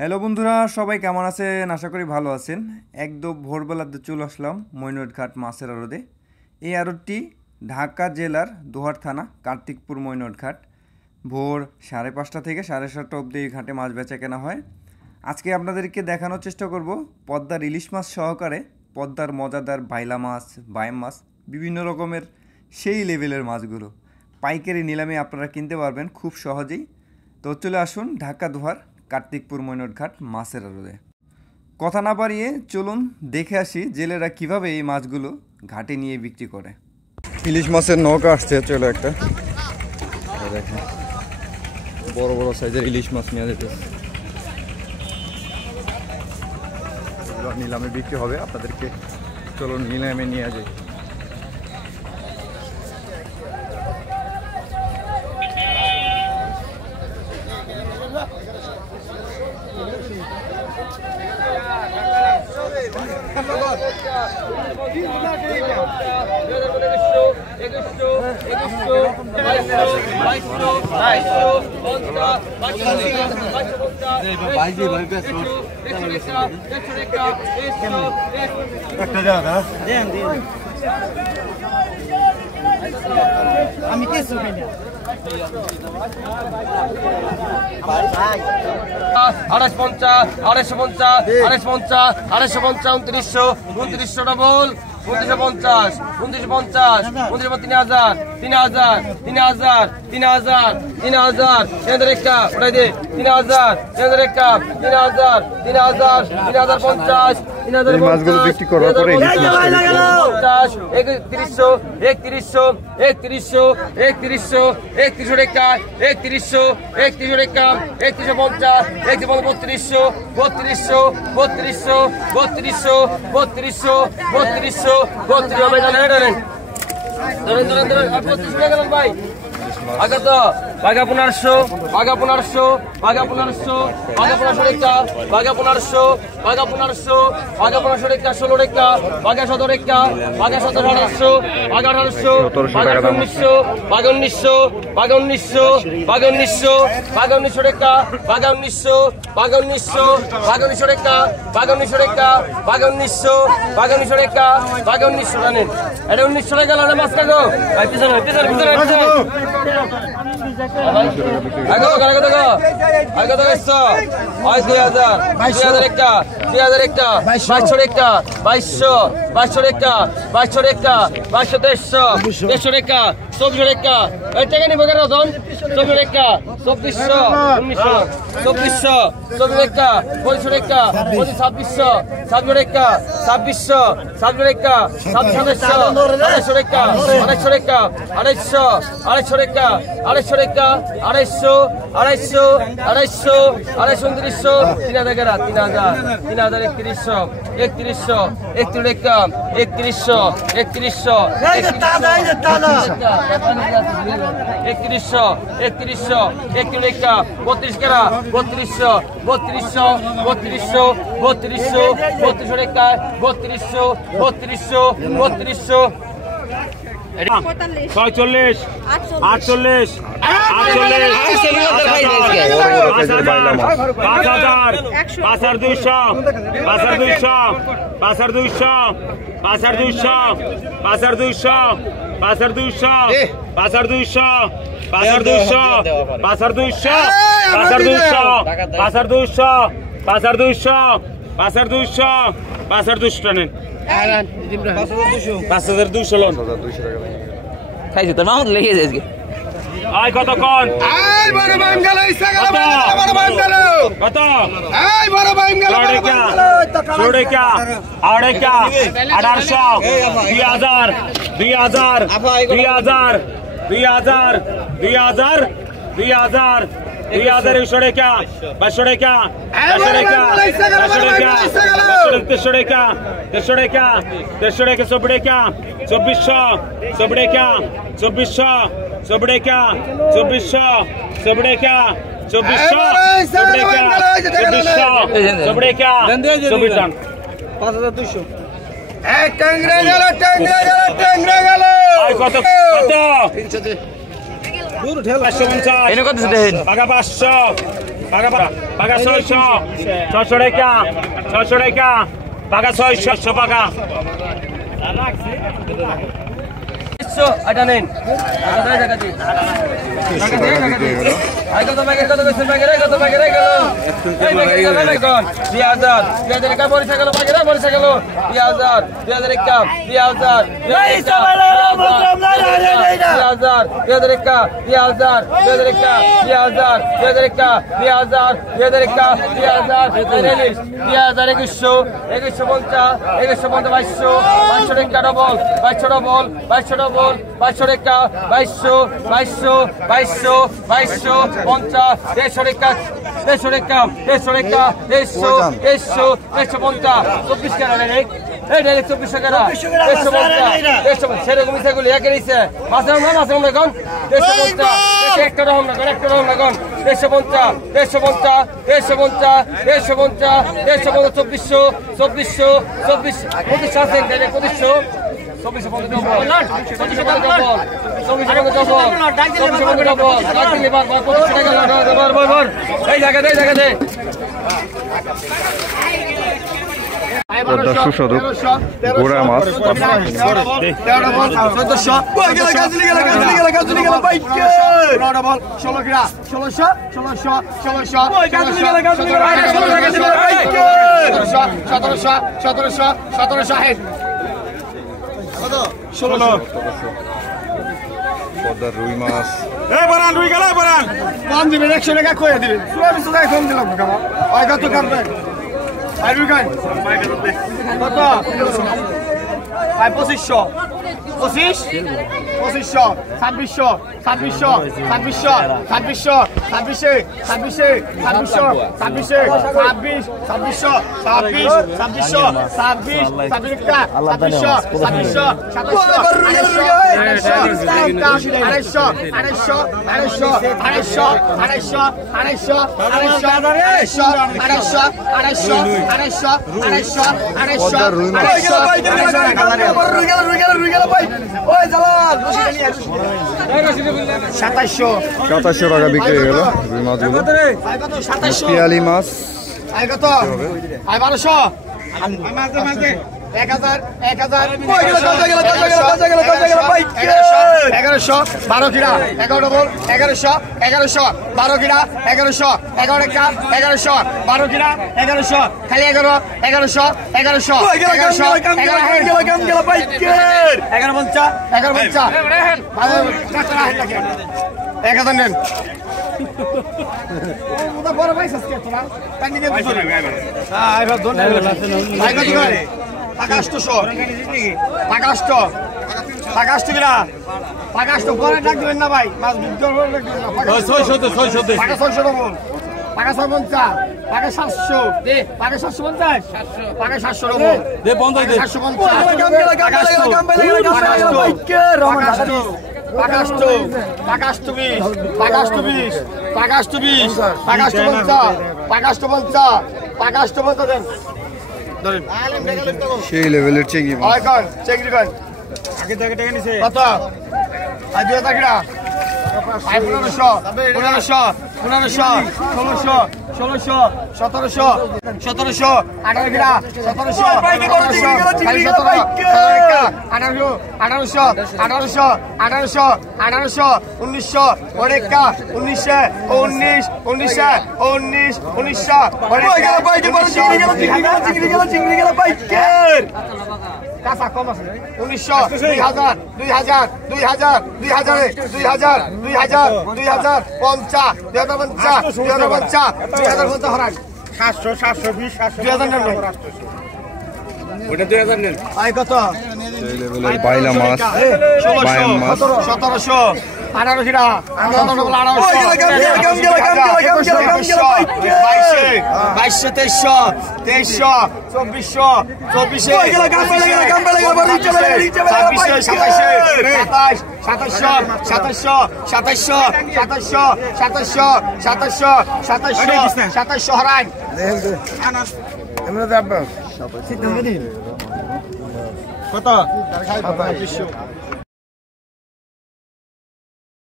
Hello বন্ধুরা, সবাই কেমন আছেন? আশা করি ভালো আছেন। একদম ভোরবেলাতে চলে আসলাম মৈনটঘাট মাছের আড়তে। এই আড়তটি ঢাকা জেলার দোহার থানা কার্তিকপুর মৈনটঘাট। ভোর 5:30 থেকে 7:30 অবধি এই ঘাটে মাছ বেচা কেনা হয়। আজকে আপনাদেরকে দেখানোর চেষ্টা করব পদ্মার ইলিশ মাছ সহকারে পদ্মার মজাদার বাইলা মাছ, বাইম মাছ, বিভিন্ন রকমের সেই লেভেলের মাছগুলো পাইকারি নিলামে আপনারা কিনতে পারবেন খুব সহজেই। তো চলে আসুন ঢাকা দোহার কার্তিকপুর মৈনটঘাট মাছের আড়তে। কথা না বাড়িয়ে চলুন দেখে আসি জেলেরা কিভাবে এই মাছগুলো ঘাটে নিয়ে বিক্রি করে। ইলিশ মাছের নৌকা আসছে, চলো একটা দেখেন, বড় বড় সাইজের ইলিশ মাছ নিয়ে যেতে নিলামে বিক্রি হবে। আপনাদেরকে চলুন নিলামে নিয়ে যাই। আমি কিছু আড়াইশ 50, 250, 250, 250, 2900 ডবল 2950, 2950, 3000, 3000, 3000, 3000, 3000, একটা ওটাই দে 3000, 3000, 3000, 3000, 3050, 3050, বিক্রি করার পরে 3100, 3100, 3100, 3100, 3100 টাকা, 3100, 3100 টাকা, 3150, 3132, 3200, 3200, 3200, 3200, 3200 হবে জানেন ধরেন আপনি 32 টাকা গেলেন ভাই। আগে তো বাঘা 1500, বাঘা 1500, বাঘা 1500, বাঘা 1500 টাকা, বাঘা 1500, বাঘা 1500, বাঘা 1500 টাকা, 16 টাকা, বাঘা 17 টাকা, বাঘা 17, 1800, বাঘা 1800, বাঘা 1900, বাঘা 1900, বাঘা 1900, বাঘা 1900, বাঘা 1900 টাকা, বাঘা 1900, বাঘা 1900, বাঘা 1900 টাকা, বাঘা 1900 টাকা, বাঘা 1900, বাঘা 1900 টাকা, বাঘা 1900 জানেন এটা 1900 টাকা গেল মাছ টাকা ভাই পিছনে পিছনে পিছনে আগো আগো দেখো আগো দেখো 2000 2000 একটা 2000 একটা 2200 একটা 2200 2200 একটা 2200 একটা 2200 150 টাকা 24 টাকা এই টাকা নিব কেন রতন 24 টাকা 2400 1900 2400 24 টাকা 2500 টাকা 2600 27 টাকা 2600 27 টাকা 2700 250 টাকা 250 টাকা 250 250 টাকা 250 টাকা 250 250 250 250 3000 টাকা 3000 3100 3100 31 টাকা 3100 3100 3100 3100 31 টাকা 32 টাকা 3200 3200 3200 3200 3200 টাকা 3200 3200 3200 45 46 48 খাইছি তোর মামুদ লেগে যায় আজকে আয় কতক্ষণ এই বড় বাঙ্গাল ইসা গেল বড় বাঙ্গাল কত এই বড় বাঙ্গাল ছোড়েকা আড়েকা 1800 2000 2000 2000 2000 2000 2000 2000 ছোড়েকা 200 টাকা 200 টাকা 200 টাকা 300 টাকা 300 টাকা 300 টাকা 100 টাকা 2400 100 টাকা 2400 100 টাকা 2400 100 টাকা 2400 100 টাকা 2400 100 টাকা 24 টাকা 5200 এই ট্যাংরা গেল ট্যাংরা গেল কত কত 300 দূর ঠেলা 550 এনে কত দেন টাকা 500 Paga 600. 600 টাকা 600 টাকা paga 600 paga এটা নেন টাকা দিন আই কত ব্যাগে কত কইছেন ব্যাগে রে কত ব্যাগে রে গেল এই ব্যাগে গেল কোন 2000 2000 টাকা পয়সা গেল ব্যাগে রে পয়সা গেল 2000 2000 টাকা 2000 এই সবাই প্রোগ্রাম না রে 2000 2000 টাকা 2000 2000 টাকা 2000 2000 টাকা 2000 2000 টাকা 2000 2100 2150 2200 টাকা ডবল 2200 ডবল 2200 ডবল 2200 টাকা 2200 2200 2200 50 150 টাকা 150 টাকা 150 টাকা 150 150 24 টাকা রে এই ডাইরেক্ট 24 টাকা 150 সেরকম সেগুলি একে নিছে মাসে আমরা কোন 150 একটা রকম না কোন 150 24 আছেন ডাইরেক্ট পদ্মা সুস্বাদু গোড়া মাছ পদ্মার রুই মাছ রুই গেল কম দিবেন 100 টাকা কয়ে দিবেন কম দিলাম কত কাটবে আর রুই খান কত 2500 25 2500 2600 2600 2600 2600 26 26 সাতাশশো টাকা বিক্রি হয়ে গেল রুই মাছগুলো পিয়ালি মাছ 1200 1000 1100 12 কিরা 11 ডবল 1100 12 কিরা 1100 11 টাকা 1100 12 কিরা 1100 খালি 11 1100 1100 11 নেন বড় ভাই সস্কে তোরা পানি দিয়ে হ্যাঁ এবার দোন ভাই কত করে পাকাষ্ট কিনা পাকাষ্ট পরে ডাক দিবেন না ভাই মাছ বিদ্যুৎ পাকা 650 পাকা 650 পাকা 700 পাকা 750 পাকা 700 রকম দে বন্ধ দে 750 দেন সেই লেভেলের চিংড়ি মাছ আগে থেকে টাকা নিছে কত আজ 2000 টাকা 1500 1600 1700 18 টাকা 1700 1900 ওরেকা 19 কাঁচা কম আছে 1900 2000 2000 2000 2000 2050 হরাই 720 ওটা 2000 নেন আয় কত সেই লেভেলের বাইলা মাছ বায়াম মাছ 1700 18 কিরা 1800 হরাই কত